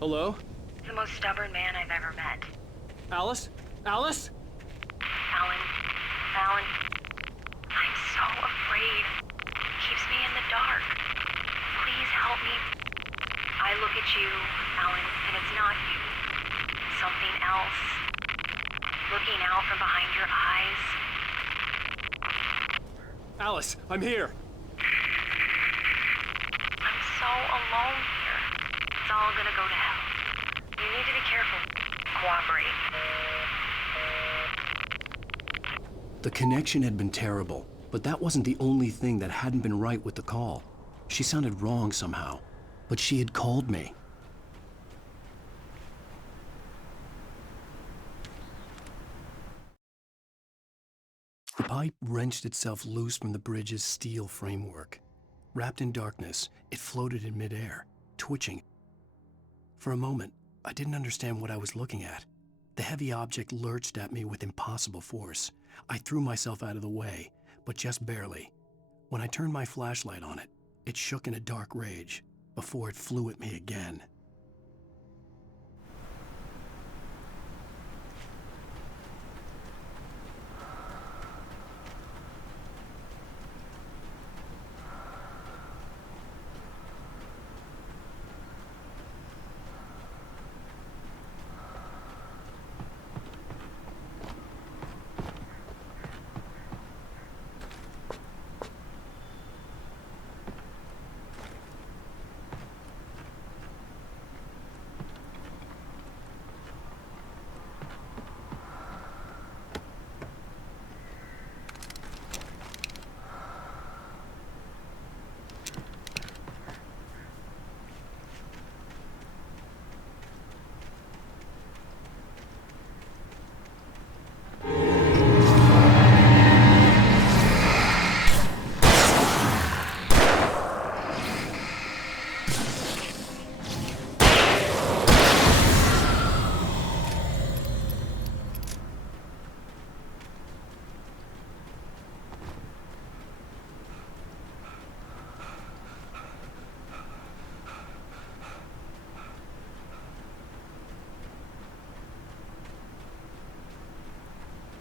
Hello? The most stubborn man I've ever met. Alice? Alice? Alan, I'm so afraid. He keeps me in the dark. Please help me. I look at you, Alan, and it's not you. Something else. Looking out from behind your eyes. Alice, I'm here. I'm so alone here. It's all gonna go to hell. You need to be careful. Cooperate. The connection had been terrible, but that wasn't the only thing that hadn't been right with the call. She sounded wrong somehow, but she had called me. The pipe wrenched itself loose from the bridge's steel framework. Wrapped in darkness, it floated in midair, twitching. For a moment, I didn't understand what I was looking at. The heavy object lurched at me with impossible force. I threw myself out of the way, but just barely. When I turned my flashlight on it, it shook in a dark rage before it flew at me again.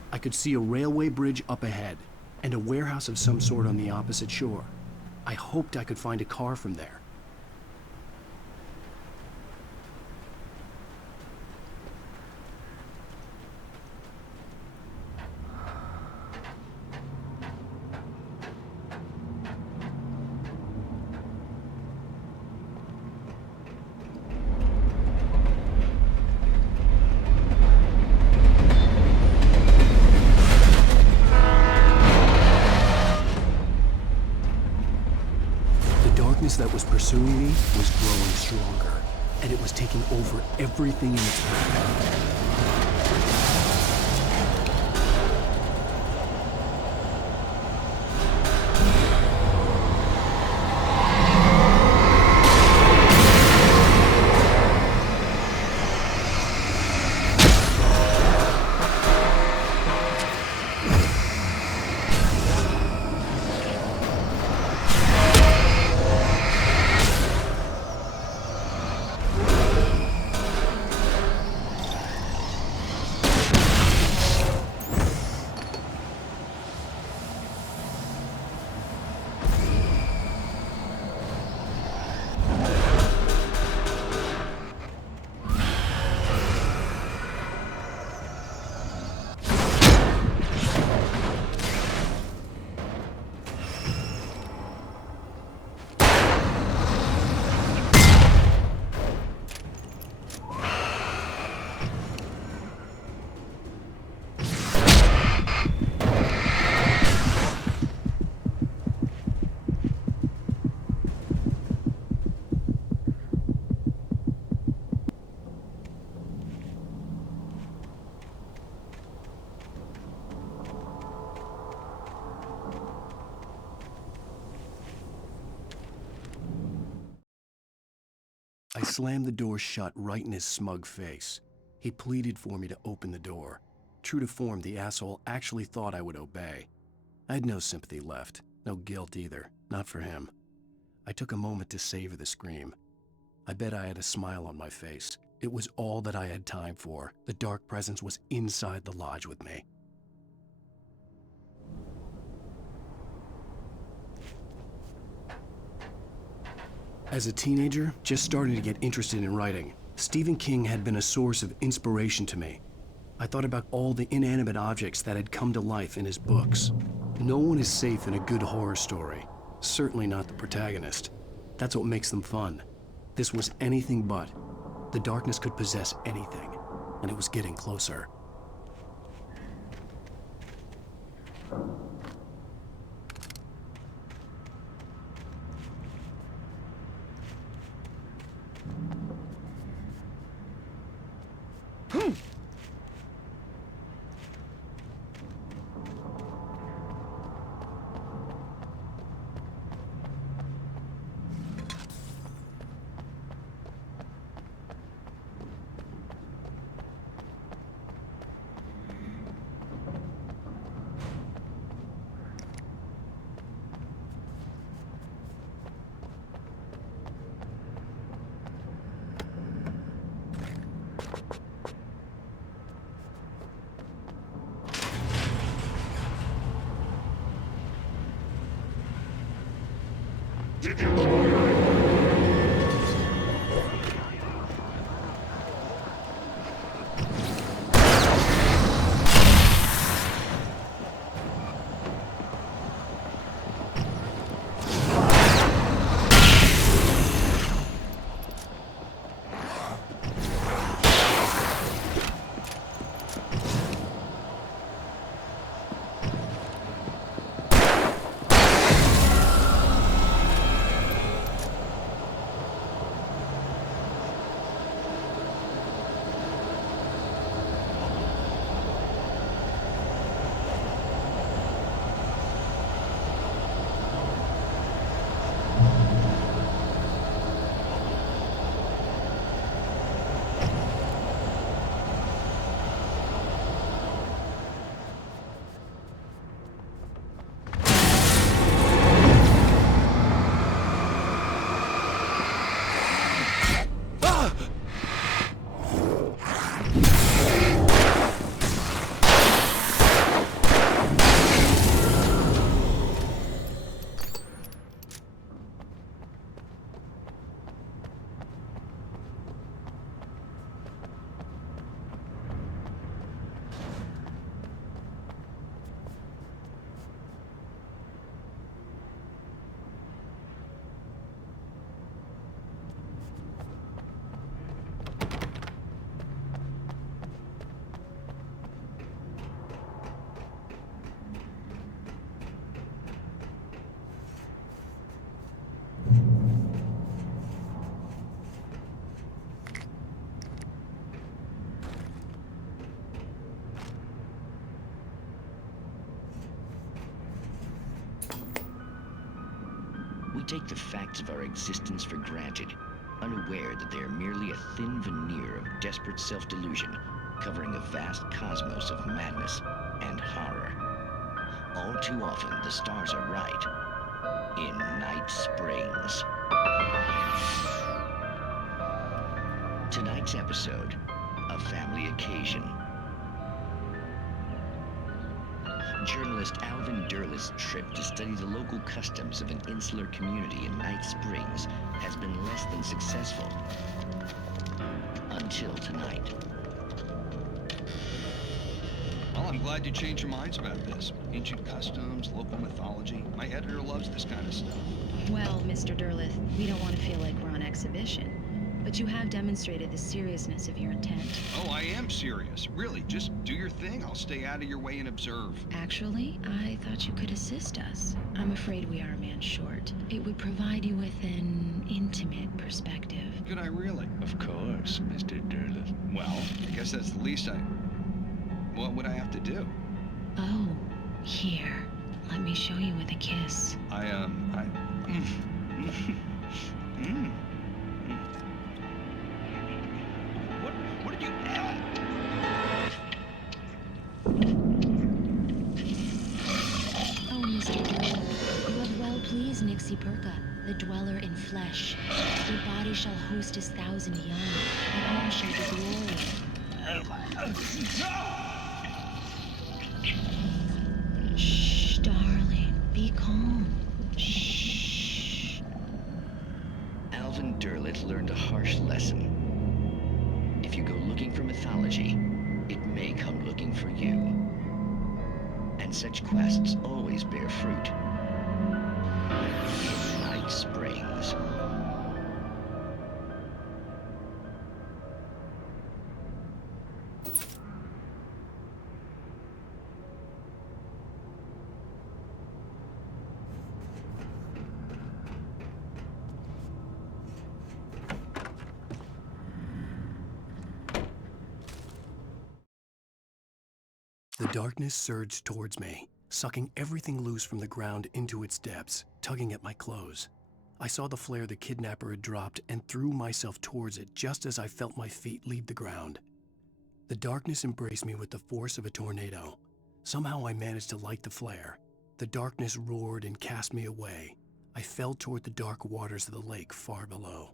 I could see a railway bridge up ahead, and a warehouse of some sort on the opposite shore. I hoped I could find a car from there. That was pursuing me was growing stronger, and it was taking over everything in its path. I slammed the door shut right in his smug face. He pleaded for me to open the door. True to form, the asshole actually thought I would obey. I had no sympathy left, no guilt either, not for him. I took a moment to savor the scream. I bet I had a smile on my face. It was all that I had time for. The dark presence was inside the lodge with me. As a teenager, just starting to get interested in writing, Stephen King had been a source of inspiration to me. I thought about all the inanimate objects that had come to life in his books. No one is safe in a good horror story. Certainly not the protagonist. That's what makes them fun. This was anything but. The darkness could possess anything, and it was getting closer. We take the facts of our existence for granted, unaware that they are merely a thin veneer of desperate self-delusion, covering a vast cosmos of madness and horror. All too often, the stars are right. In Night Springs. Tonight's episode, a family occasion. Journalist Alvin Derleth's trip to study the local customs of an insular community in Night Springs has been less than successful. Until tonight. Well, I'm glad you changed your minds about this. Ancient customs, local mythology. My editor loves this kind of stuff. Well, Mr. Derleth, we don't want to feel like we're on exhibition. But you have demonstrated the seriousness of your intent. Oh, I am serious. Really, just do your thing. I'll stay out of your way and observe. Actually, I thought you could assist us. I'm afraid we are a man short. It would provide you with an intimate perspective. Could I really? Of course, Mr. Derleth. Well, I guess that's the least What would I have to do? Oh, here. Let me show you with a kiss. What did you... Oh, Mr. Derleth, you have well pleased Nick's Sipurka, the dweller in flesh. Their body shall host his 1,000 young, and all shall be glory. Shh, darling, be calm. Shh. Alvin Derleth learned a harsh lesson. If you go looking for mythology, it may come looking for you. And such quests always bear fruit. In Night Springs. The darkness surged towards me, sucking everything loose from the ground into its depths, tugging at my clothes. I saw the flare the kidnapper had dropped and threw myself towards it just as I felt my feet leave the ground. The darkness embraced me with the force of a tornado. Somehow I managed to light the flare. The darkness roared and cast me away. I fell toward the dark waters of the lake far below.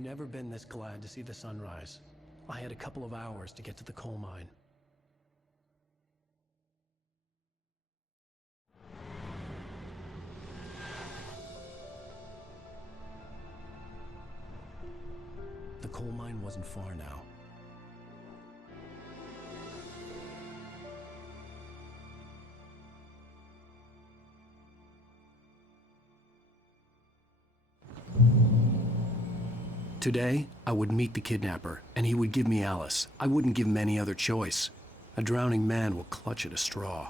Never been this glad to see the sunrise. I had a couple of hours to get to the coal mine. The coal mine wasn't far now. Today, I would meet the kidnapper, and he would give me Alice. I wouldn't give him any other choice. A drowning man will clutch at a straw.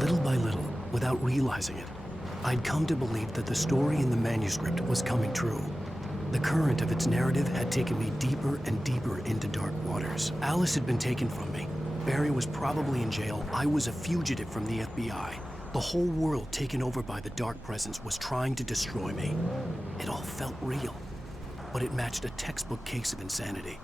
Little by little, without realizing it, I'd come to believe that the story in the manuscript was coming true. The current of its narrative had taken me deeper and deeper into dark waters. Alice had been taken from me. Barry was probably in jail. I was a fugitive from the FBI. The whole world taken over by the dark presence was trying to destroy me. It all felt real, but it matched a textbook case of insanity.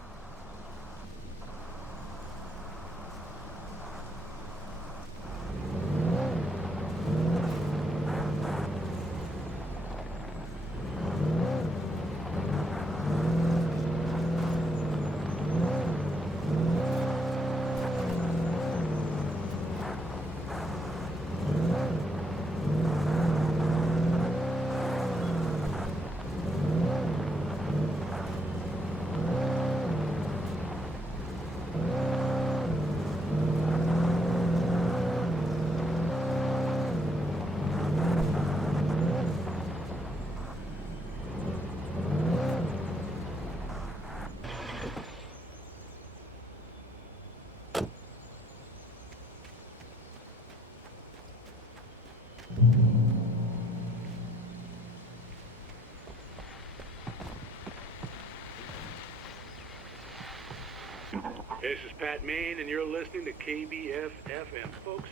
This is Pat Maine, and you're listening to KBF FM. Folks,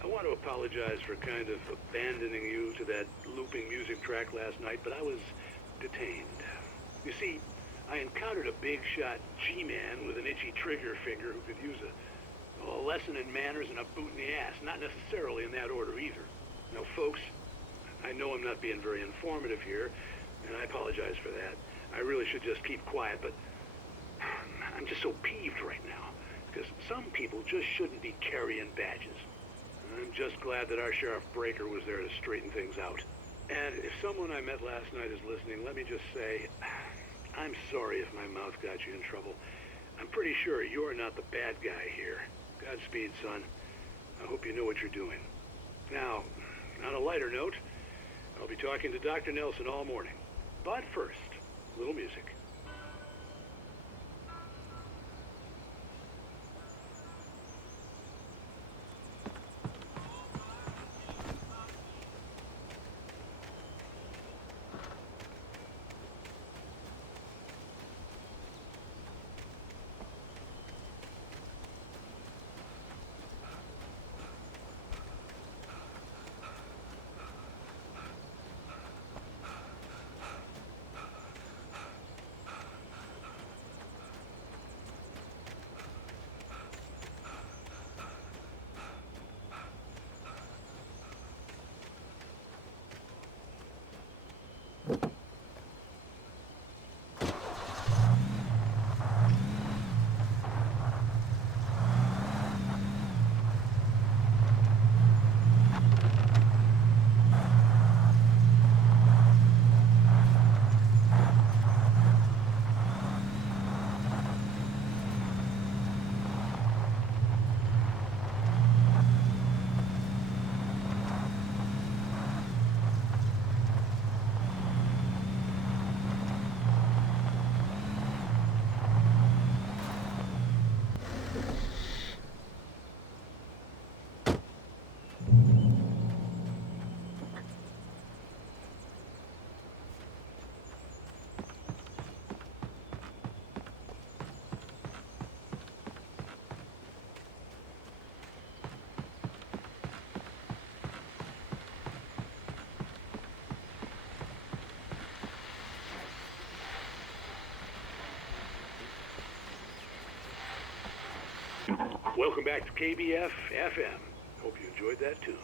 I want to apologize for kind of abandoning you to that looping music track last night, but I was detained. You see, I encountered a big shot G-man with an itchy trigger finger who could use a lesson in manners and a boot in the ass, not necessarily in that order either. Now, folks, I know I'm not being very informative here, and I apologize for that. I really should just keep quiet, but I'm just so peeved right now, because some people just shouldn't be carrying badges. I'm just glad that our Sheriff Breaker was there to straighten things out. And if someone I met last night is listening, let me just say, I'm sorry if my mouth got you in trouble. I'm pretty sure you're not the bad guy here. Godspeed, son. I hope you know what you're doing. Now, on a lighter note, I'll be talking to Dr. Nelson all morning. But first, a little music. Welcome back to KBF FM. Hope you enjoyed that tune.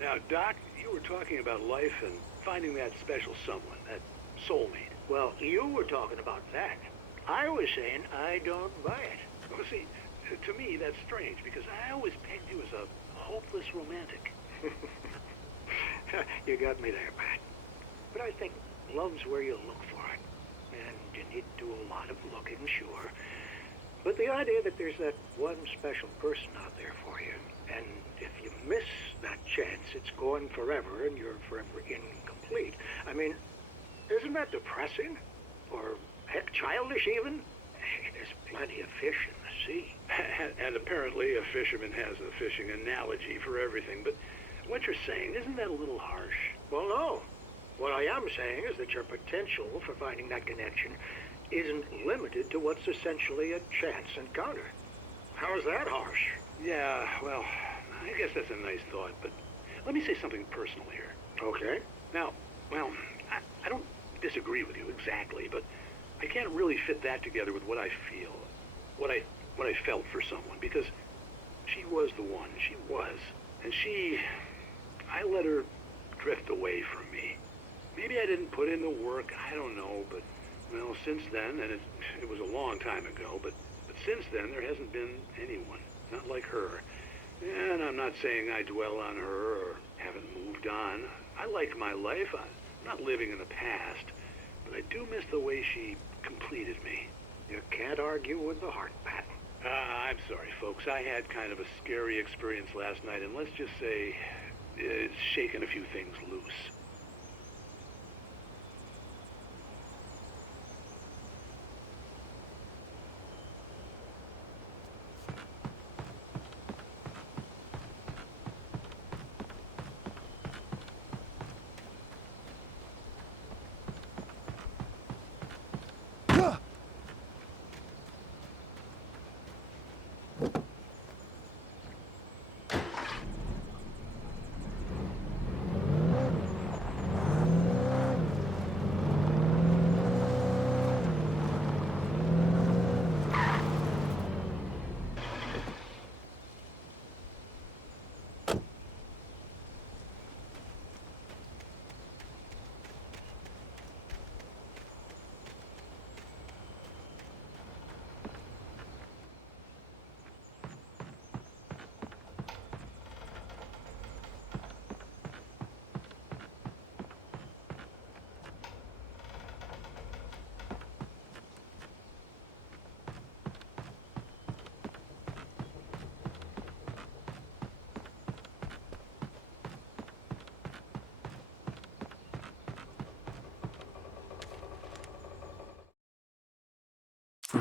Now, Doc, you were talking about life and finding that special someone, that soulmate. Well, you were talking about that. I was saying I don't buy it. Well, see, to me, that's strange, because I always pegged you as a hopeless romantic. You got me there, Pat. But I think love's where you look for it. And you need to do a lot of looking, sure. But the idea that there's that one special person out there for you, and if you miss that chance, it's gone forever, and you're forever incomplete. I mean, isn't that depressing? Or, heck, childish even? There's plenty of fish in the sea. And apparently a fisherman has a fishing analogy for everything, but what you're saying, isn't that a little harsh? Well, no. What I am saying is that your potential for finding that connection isn't limited to what's essentially a chance encounter. How is that harsh? Yeah, well, I guess that's a nice thought, but let me say something personal here. Okay. Now, well, I don't disagree with you exactly, but I can't really fit that together with what I feel, what I felt for someone, because she was the one. She was. And I let her drift away from me. Maybe I didn't put in the work, I don't know, but well, since then, and it was a long time ago, but since then there hasn't been anyone, not like her. And I'm not saying I dwell on her or haven't moved on. I like my life. I'm not living in the past, but I do miss the way she completed me. You can't argue with the heart, Pat. I'm sorry, folks. I had kind of a scary experience last night, and let's just say it's shaken a few things loose.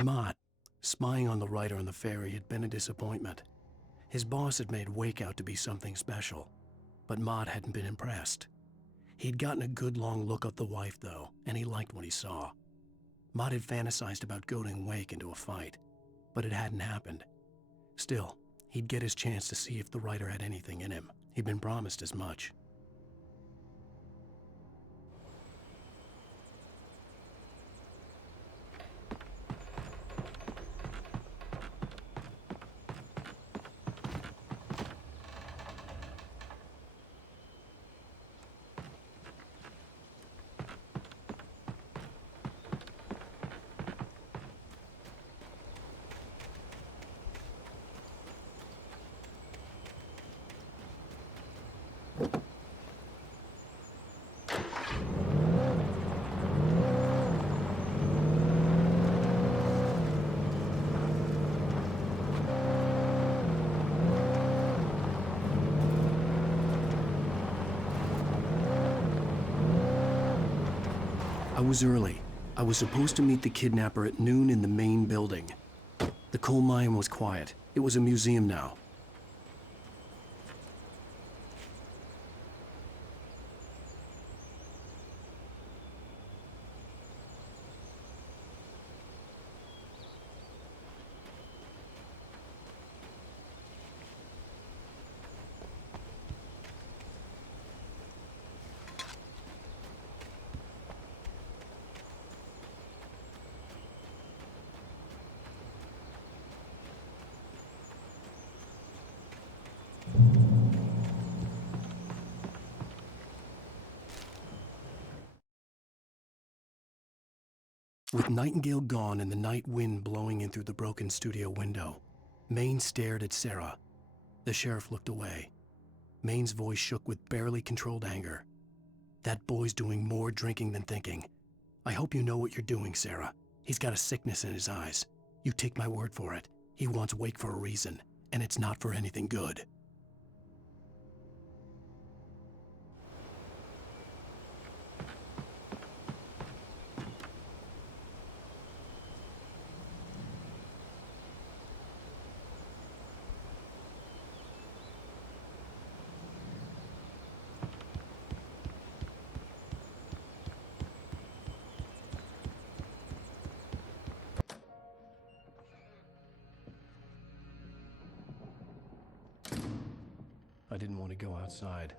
For Mott, spying on the writer on the ferry had been a disappointment. His boss had made Wake out to be something special, but Mott hadn't been impressed. He'd gotten a good long look at the wife, though, and he liked what he saw. Mott had fantasized about goading Wake into a fight, but it hadn't happened. Still, he'd get his chance to see if the writer had anything in him. He'd been promised as much. I was early. I was supposed to meet the kidnapper at noon in the main building. The coal mine was quiet. It was a museum now. With Nightingale gone and the night wind blowing in through the broken studio window, Maine stared at Sarah. The sheriff looked away. Maine's voice shook with barely controlled anger. That boy's doing more drinking than thinking. I hope you know what you're doing, Sarah. He's got a sickness in his eyes. You take my word for it. He wants Wake for a reason, and it's not for anything good. I didn't want to go outside.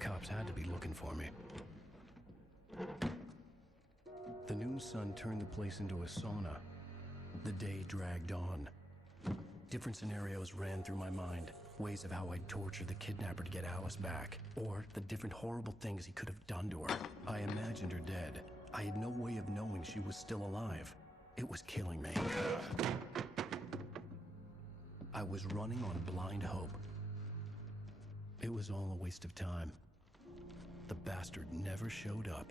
Cops had to be looking for me. The noon sun turned the place into a sauna. The day dragged on. Different scenarios ran through my mind. Ways of how I'd torture the kidnapper to get Alice back. Or the different horrible things he could have done to her. I imagined her dead. I had no way of knowing she was still alive. It was killing me. I was running on blind hope. It was all a waste of time. The bastard never showed up.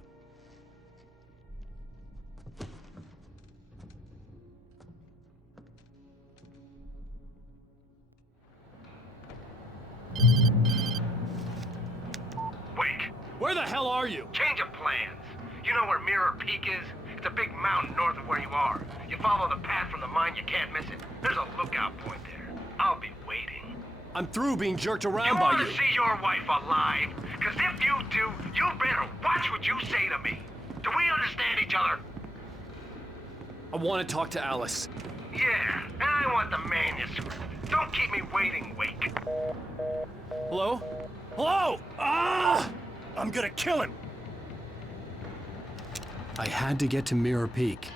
Wake! Where the hell are you? Change of plans. You know where Mirror Peak is? It's a big mountain north of where you are. You follow the path from the mine, you can't miss it. There's a lookout point there. I'll be waiting. I'm through being jerked around You by want you. to see your wife alive? Because if you do, you better watch what you say to me. Do we understand each other? I want to talk to Alice. Yeah, and I want the manuscript. Don't keep me waiting, Wake. Hello? Hello! Ah! I'm gonna kill him! I had to get to Mirror Peak.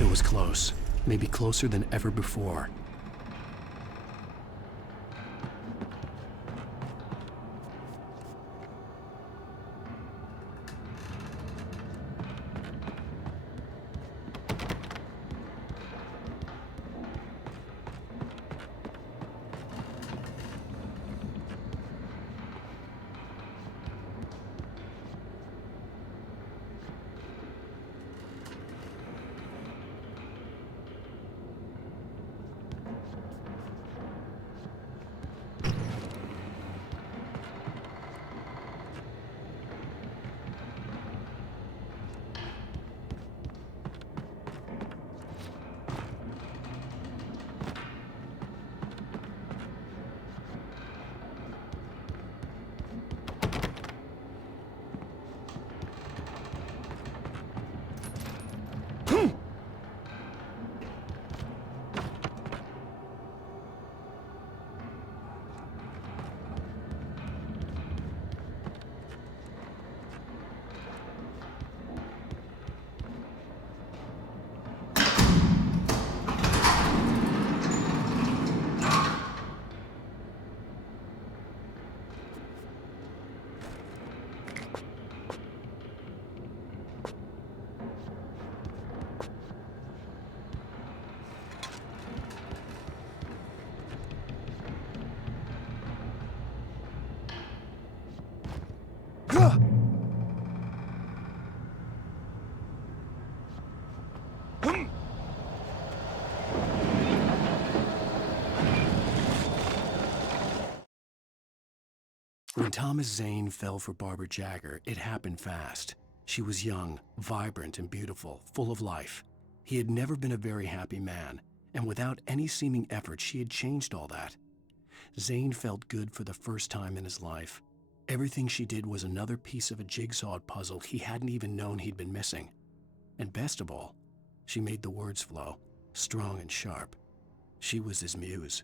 It was close. Maybe closer than ever before. When Thomas Zane fell for Barbara Jagger, it happened fast. She was young, vibrant, and beautiful, full of life. He had never been a very happy man, and without any seeming effort, she had changed all that. Zane felt good for the first time in his life. Everything she did was another piece of a jigsaw puzzle he hadn't even known he'd been missing. And best of all, she made the words flow, strong and sharp. She was his muse.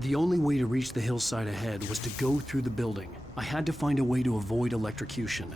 The only way to reach the hillside ahead was to go through the building. I had to find a way to avoid electrocution.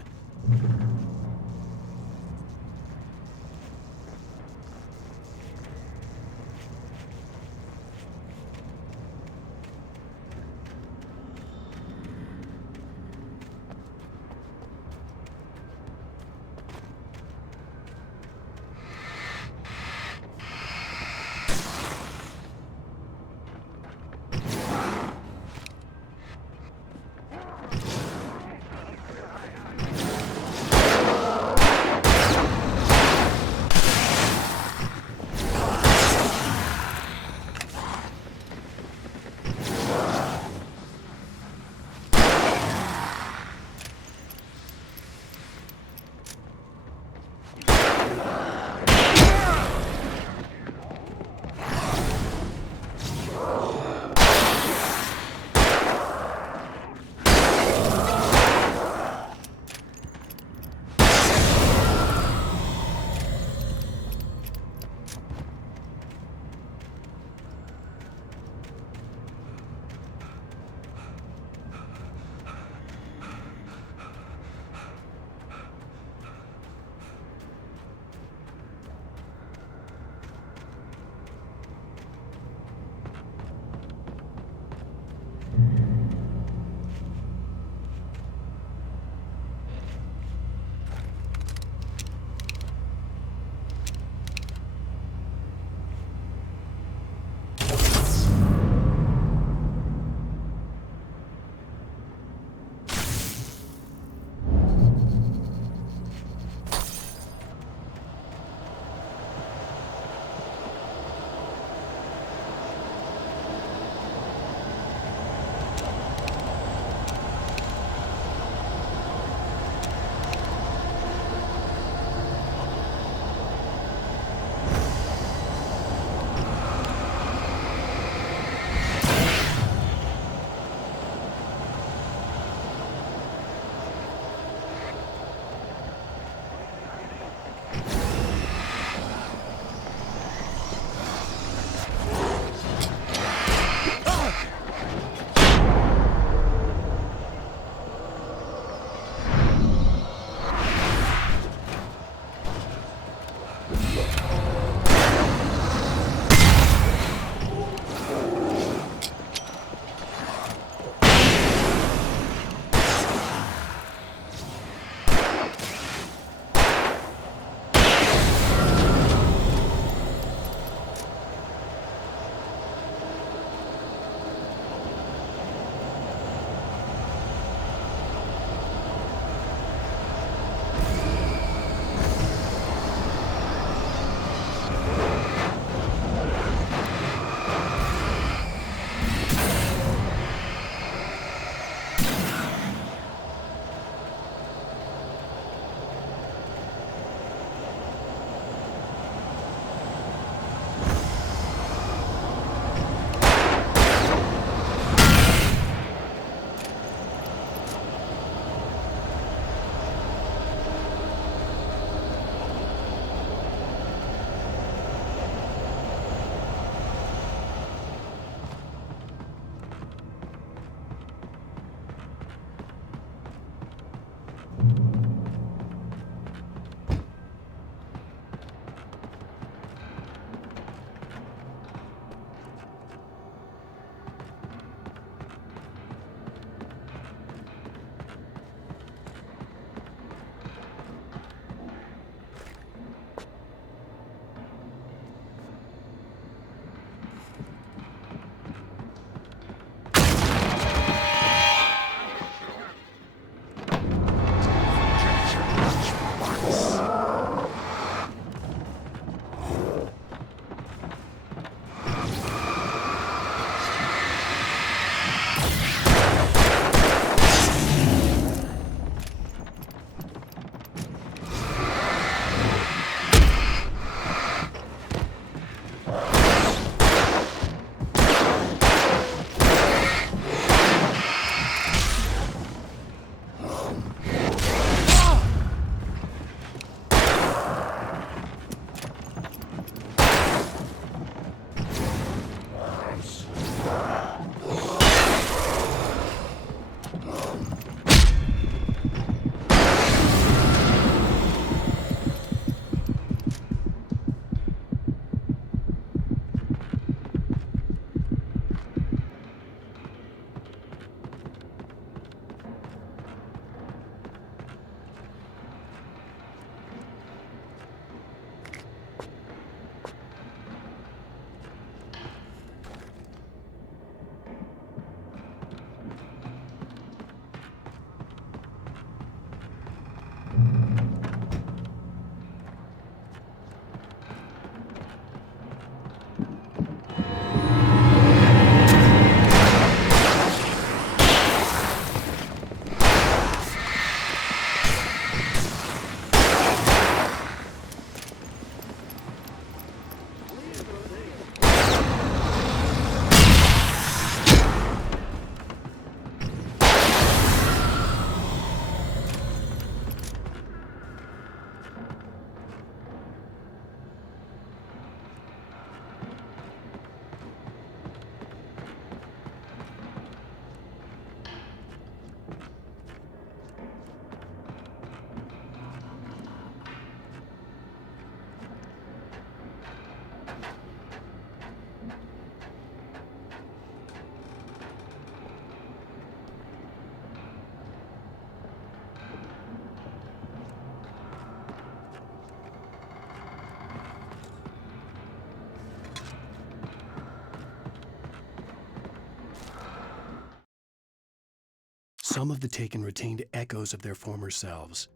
Some of the Taken retained echoes of their former selves,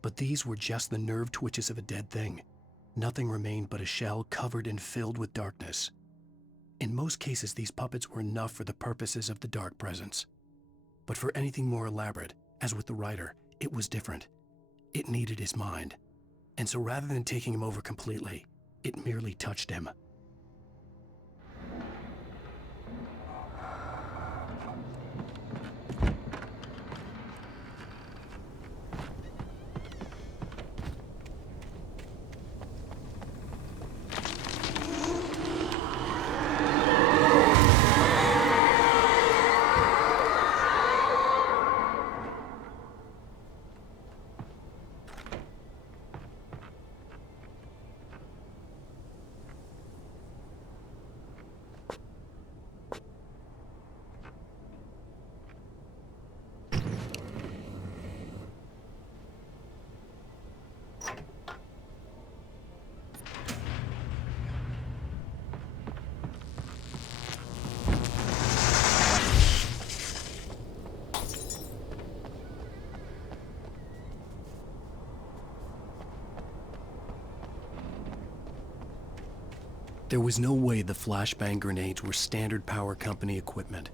but these were just the nerve twitches of a dead thing. Nothing remained but a shell covered and filled with darkness. In most cases, these puppets were enough for the purposes of the dark presence. But for anything more elaborate, as with the writer, it was different. It needed his mind. And so rather than taking him over completely, it merely touched him. There was no way the flashbang grenades were standard power company equipment.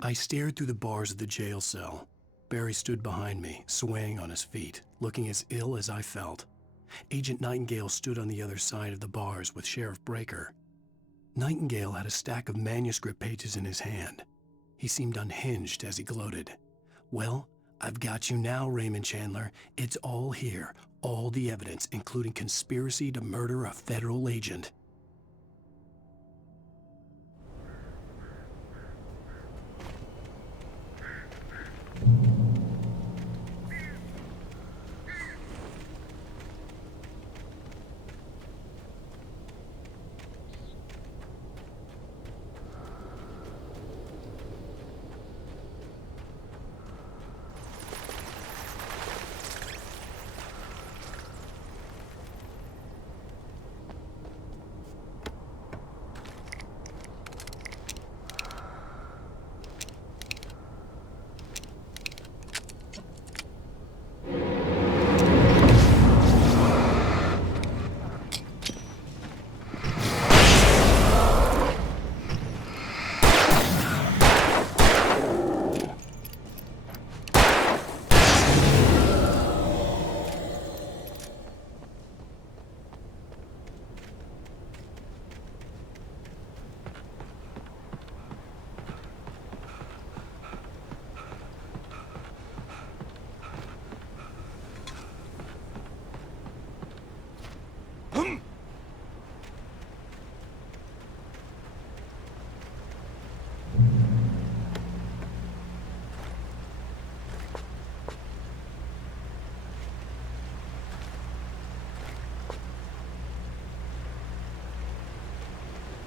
I stared through the bars of the jail cell. Barry stood behind me, swaying on his feet, looking as ill as I felt. Agent Nightingale stood on the other side of the bars with Sheriff Breaker. Nightingale had a stack of manuscript pages in his hand. He seemed unhinged as he gloated. "Well, I've got you now, Raymond Chandler. It's all here. All the evidence, including conspiracy to murder a federal agent."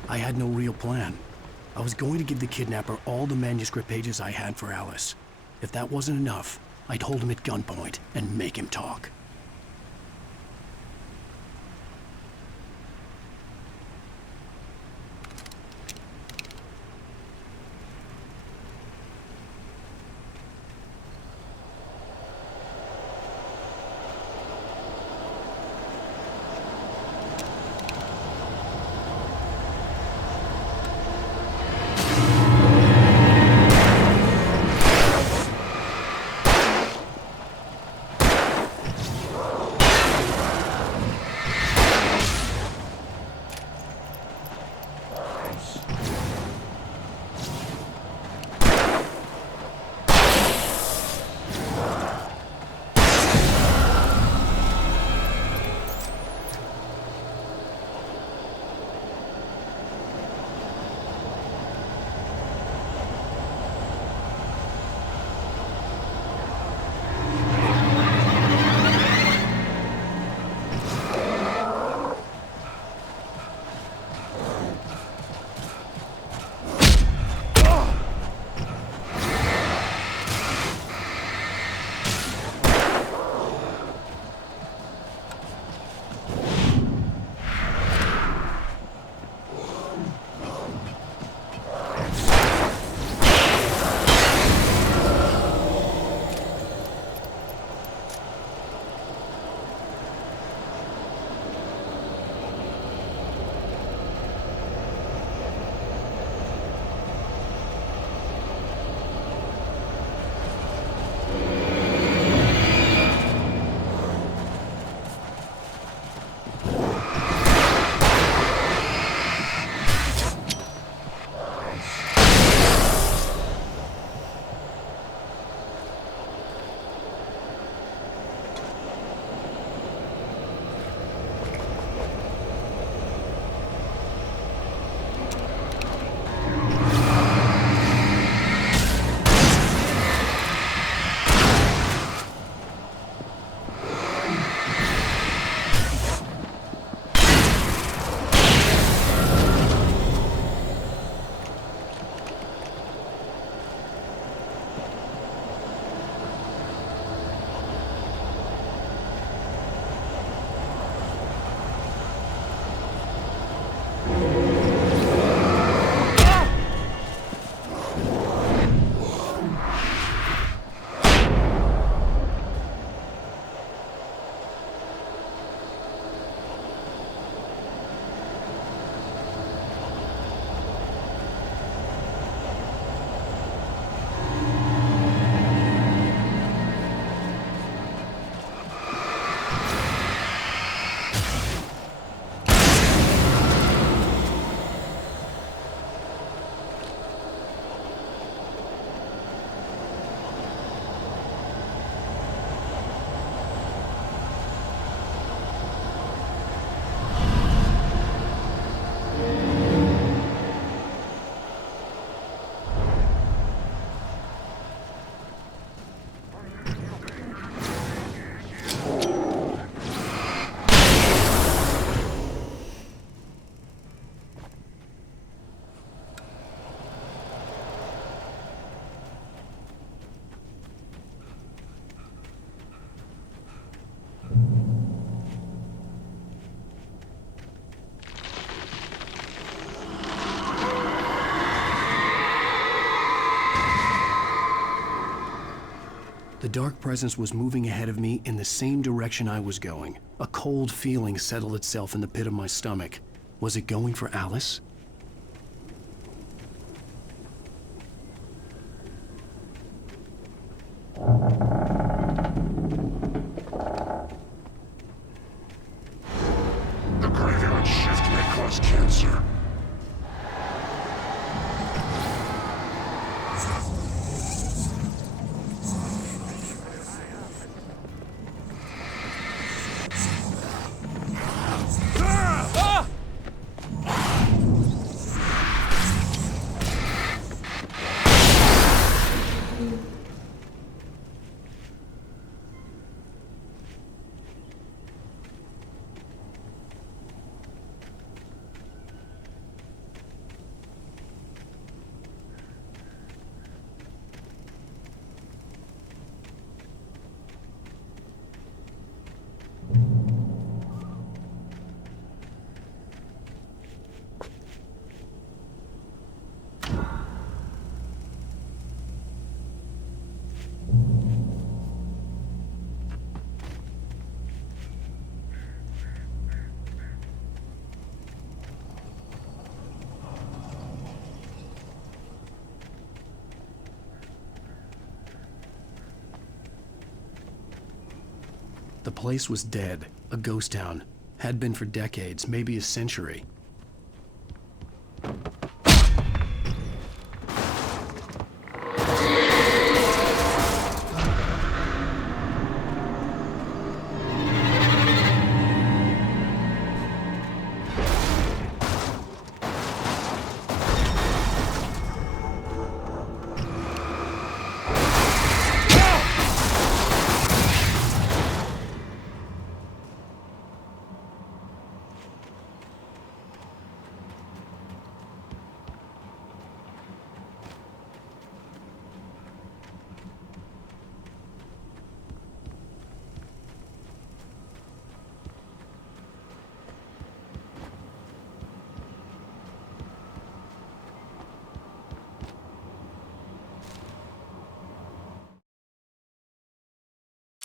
I had no real plan. I was going to give the kidnapper all the manuscript pages I had for Alice. If that wasn't enough, I'd hold him at gunpoint and make him talk. The dark presence was moving ahead of me in the same direction I was going. A cold feeling settled itself in the pit of my stomach. Was it going for Alice? The graveyard shift may cause cancer. The place was dead, a ghost town. Had been for decades, maybe a century.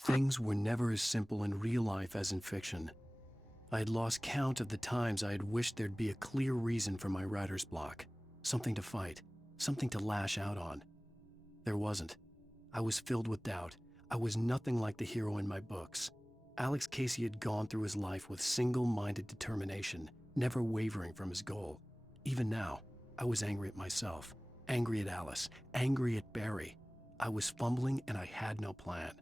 Things were never as simple in real life as in fiction. I had lost count of the times I had wished there'd be a clear reason for my writer's block. Something to fight, something to lash out on. There wasn't. I was filled with doubt. I was nothing like the hero in my books. Alex Casey had gone through his life with single-minded determination, never wavering from his goal. Even now, I was angry at myself, angry at Alice, angry at Barry. I was fumbling and I had no plan.